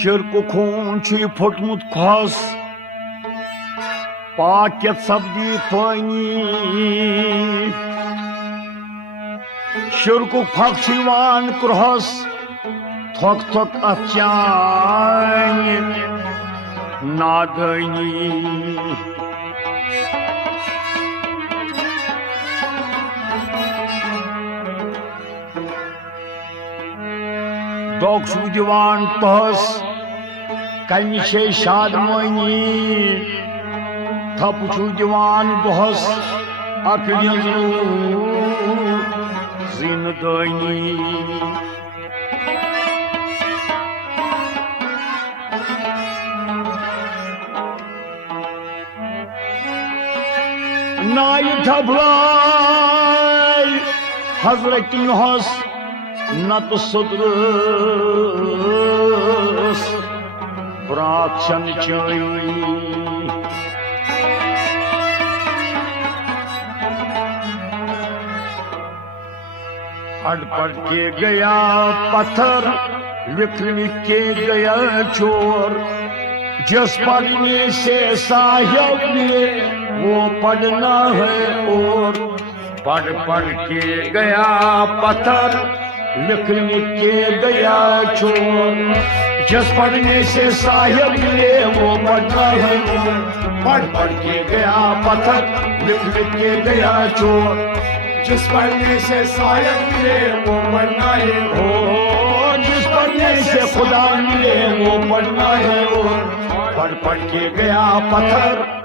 शिरक खून फुटमुत खस पाकियत सब्जी पानी शिरक फख क्रहस थक थक अचान नादनी दोग दिवान तहस कन शादमानी थप दिवान दोहस अकल जिंदनी नाय थबलाय हजरत हस नत सुदरस प्राक्षण अड़पड़ के गया पत्थर विक्र के गया चोर जिस पढ़ने से साहिब ने वो पढ़ना है और पढ़ पढ़ के गया पत्थर विक्र के गया चोर जिस पढ़ने से साहिब ने वो पढ़ना है पढ़ पढ़ के गया पत्थर विक्र के गया चोर जिस पढ़ने से साहिब मिले वो पढ़ना है हो जिस पढ़ने से खुदा मिले वो पढ़ना है और पढ़ पढ़ के गया पत्थर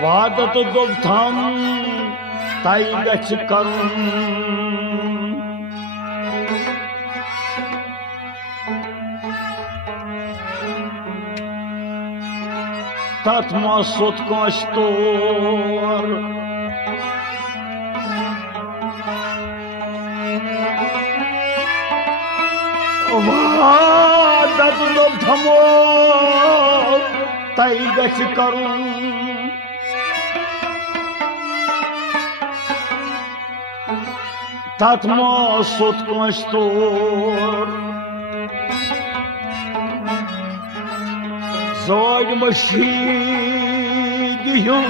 वादत दोग थम तय गछ करुन तथ सोत कस तोर वादत दोग थमो तय गछ करुन तत्मा सोत कस्तोर जोग मशीद यूं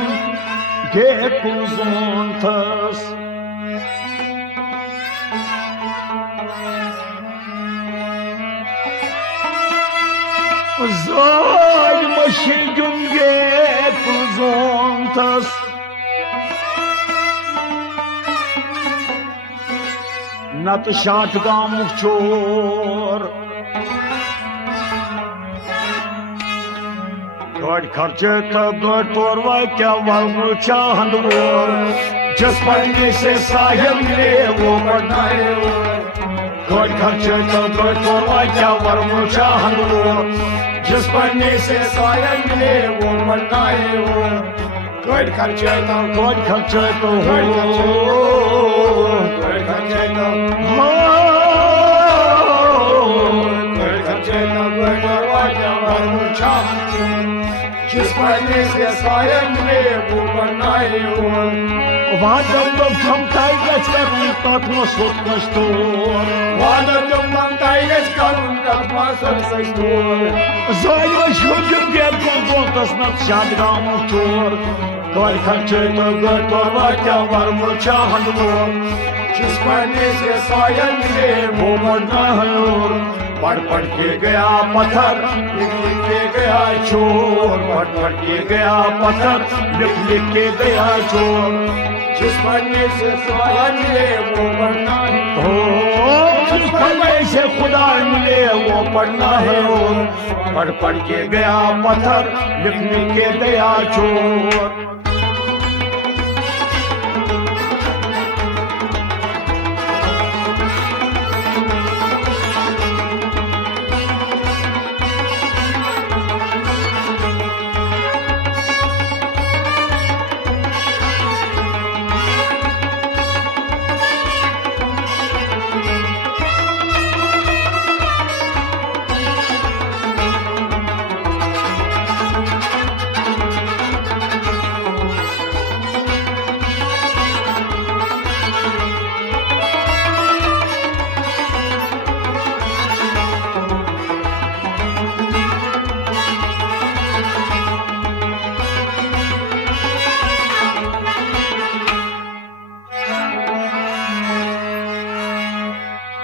गे कुजोंथस जोग मशीद यूं गे कुजोंथस नत शाट गाम चोर गड़ खर्चे तो गड़ तोरवा क्या वालू चाहंद वोर जिस पढ़ने से साहिब मिले वो पढ़ना है गड़ खर्चे तो गड़ तोरवा क्या वालू चाहंद वोर जिस पढ़ने से साहिब मिले वो पढ़ना है गड़ खर्चे तो जिस पढ़ने से साहिब मिले वो पढ़ना है वादम दम थम ताई गछ करुन तत्मा सोत कस्तोर वादम दम ताई गछ करुन तत्मा सोत कस्तोर जोय शुद्ध के कोंतस नत शाद गाम चोर गड़ खर्चे तो गड़ तोरवा क्या वर्म चाहंद वो जिस पढ़ने से साहिब मिले वो पढ़ना है पढ़ के गया पत्थर लिख लिख के गया चोर पढ़ के गया पत्थर लिख लिख के गया चोर जिस पढ़ने से खुदा मिले वो पढ़ना है जिस पढ़ने से खुदा मिले वो पढ़ना है और पढ़ के गया पत्थर लिख लिख के गया चोर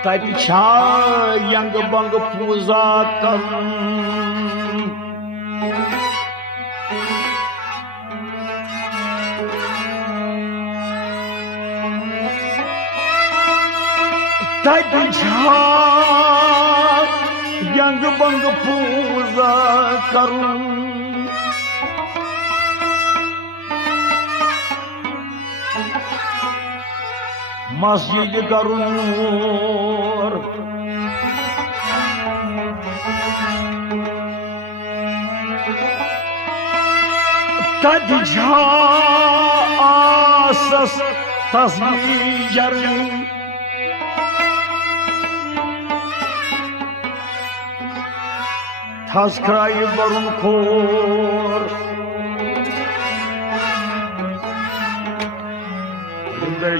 यंग बंग पूजा कर यंग बंग पूजा करूं मस्जिद करूं आसस तस्वीर थसक्राई वरुण खोर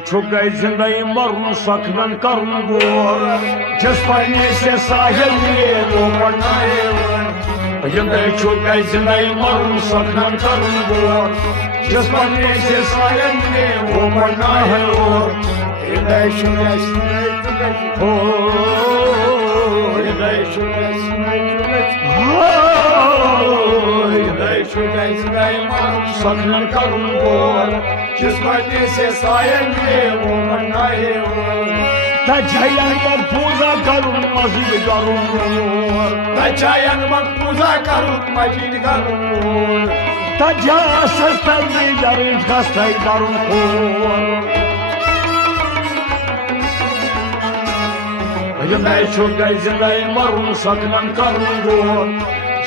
छुगई जिंदगी मरुन सखन करुन गोर जिस पढ़ने से साहिल मिले वो पढ़ना है जिंदगी छुगई जिंदगी मरुन सखन करुन गोर जिस पढ़ने से साहिल मिले वो पढ़ना है और हृदय सखन करुन गोर जिस पढ़ने से सायन मिले वो पढ़ना है तजयन पर पूजा करूं मस्जिद करूं तजयन पर पूजा करूं मस्जिद करूं तजा सस्ती जरूर खस्ते करूं मैं छुगई जिंदगी मरूं सकन करूं गोर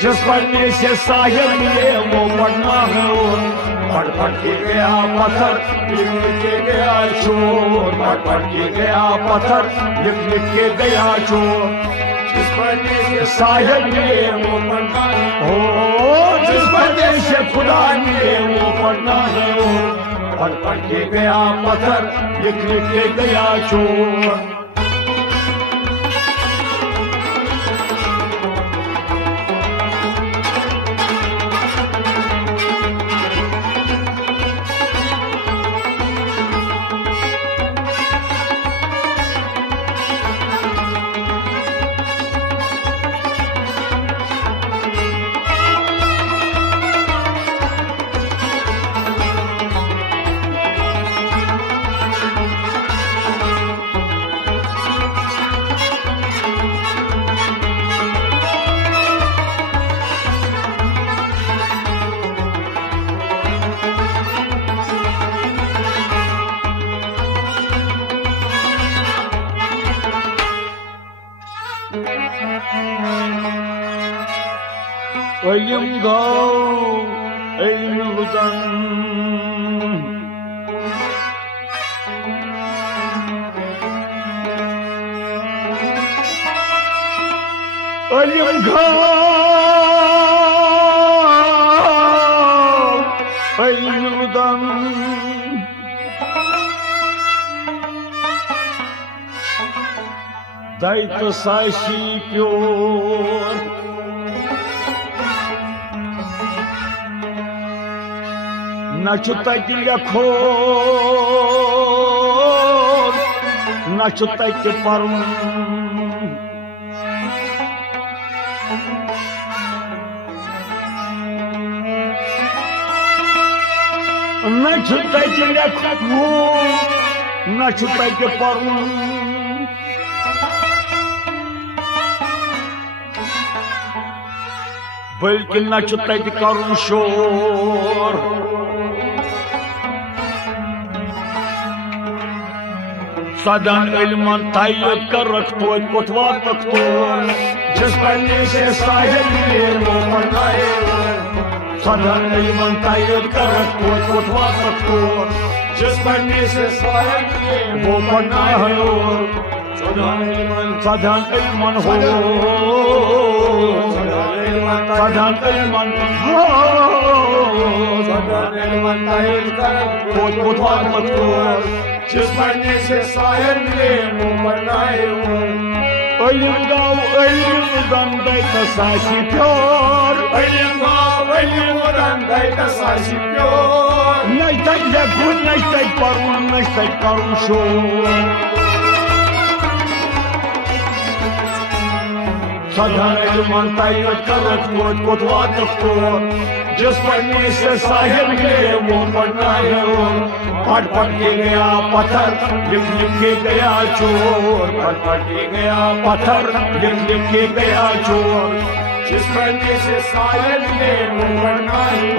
जिस पढ़ने से साहिल मिले वो पढ़ना है पढ़ के गया पत्थर लिख लिख के गया चोर पढ़ के गया पत्थर लिख लिख के गया चोर जिस पढ़ने से साहिल मिले वो पढ़ना है जिस पढ़ने से खुदा मिले वो पढ़ना है पढ़ के गया पत्थर लिख लिख के गया चोर Ölüm gav Eylül'den Ölüm gav Eylül'den Dajte saši pjor Načutaj ljekor Načutaj te parum न पढ़ बल्कि न कर शोर सदन इल्मन तैयद कर रखतो कोतवाल रखतो जिस पन्ने से साहिल वो बनाए सदन इल्मन तैयद कर रखतो कोतवाल रखतो जिस पन्ने से साहिल वो बनाए सदन इल्मन हो सदन इल्मन हो सदन इल्मन तैयद कर कोतवाल रखतो जिस पढ़ने से शायर मिले वो बनाए इल्म गाव इल्म दंदे तसाशी प्योर इल्म गाव इल्म दंदे तसाशी प्योर नष्ट जगुन नष्ट परुन नष्ट करुन शोर सदन इल्म तैयद कर कोतवाल रखतो जिस पढ़ने से शायर मिले वो बनाए पढ़ पढ़ के गया पत्थर लिख लिख के गया चोर पढ़ पढ़ के गया पत्थर लिख लिख के गया चोर जिस पढ़ने से शायर मिले वो बनाए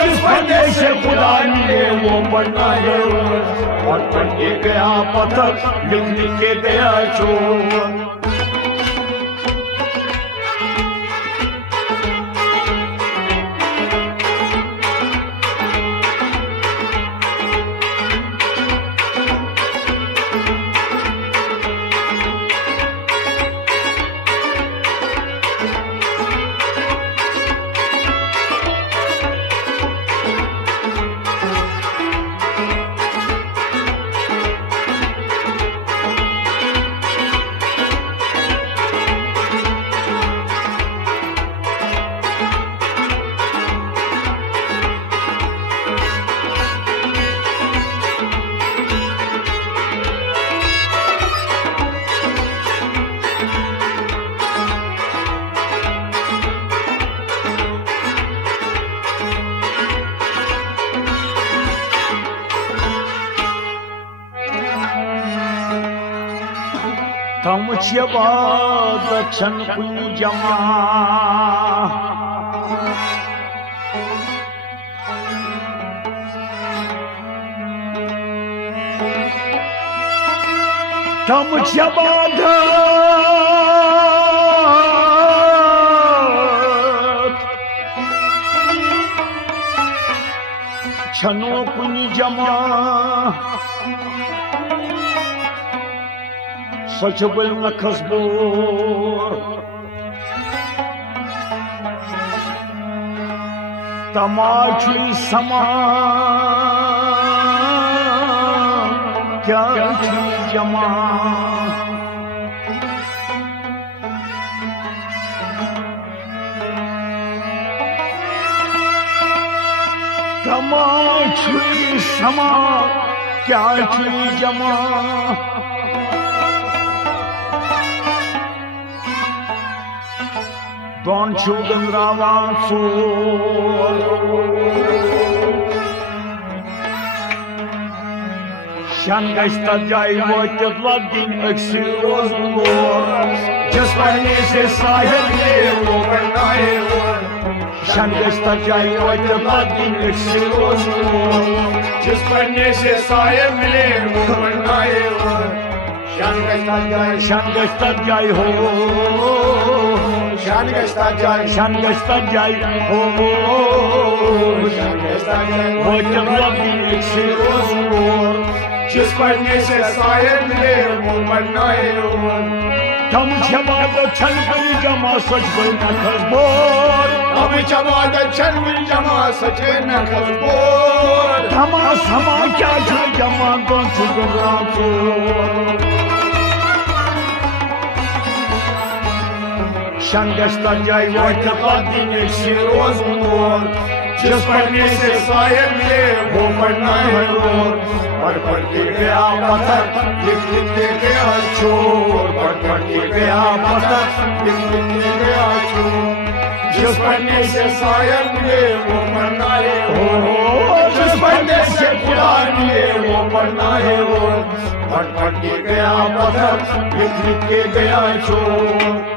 जिस पढ़ने से खुदा मिले वो बनाए पढ़ पढ़ के गया पत्थर लिख लिख के गया चोर तम बाद छन कुन जमा तम बाद छनो कुन जमा सच बल न खसबोर तमाची समा क्या जमा तमाची समा क्या जमा Don children ravan soul Shan gasta jai voted logging exilos lor Just by se sahil le overnight Shan gasta jai voted logging exilos lor Just by se sahil le overnight Shan gasta jai ho Shan gasta jai ho Shan gasta jai Votem loving exilos lor जिस पढ़ने से शायर मिले वो बनाए तम जमात छन कुन जमा सच बल न खसबोर तम जमात छन कुन जमा सच न खसबोर तमा समा क्या छ जमा दोन छुगरातो Shan gasta jai votem loving exilos lor Just पढ़ने से शायर मिले वो बनाए पढ़ पढ़ के गया पत्थर लिख लिख के गया चोर पढ़ पढ़ के गया पत्थर लिख लिख के गया चोर जिस पन्ने से शायर मिले वो पढ़ना है वो, जिस पन्ने से कुरान मिले वो पढ़ना है वो। पढ़ पढ़ के गया पत्थर, लिख लिख के गया चोर।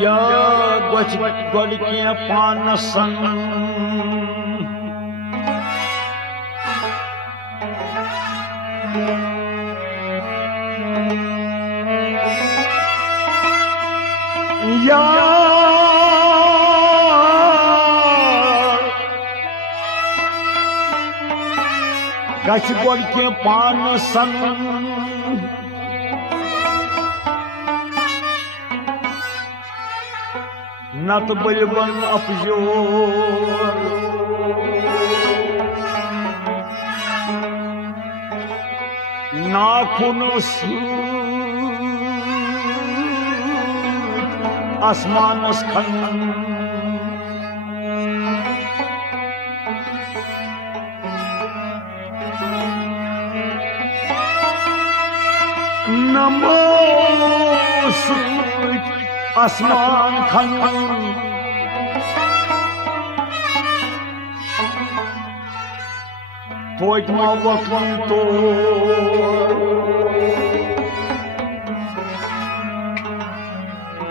या गोड़ के पान संग या गछ गोड़ के पान संग नत बलबन अपजोर। नाखुन आसमानस खन नमो आसमान खन तोत मा वकन तो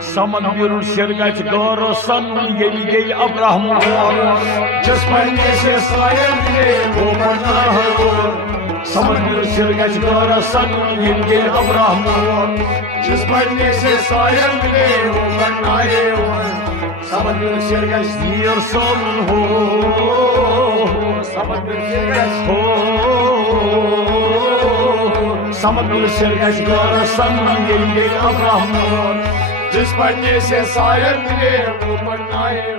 समंदर सिर गच गौर सन ये गई अब्राहम। जिस पन्ने से शायर मिले वो पढ़ना है वो, समंदर सिर गच गौर सन ये गई अब्राहम। जिस पन्ने से शायर मिले वो पढ़ना है वो, समंदर सिर गच नीर सन हो, समंदर सिर गच हो, समंदर सिर गच गौर सन ये गई अब्राहम। जिस पन्ने से शायर मिले वो पढ़ना है।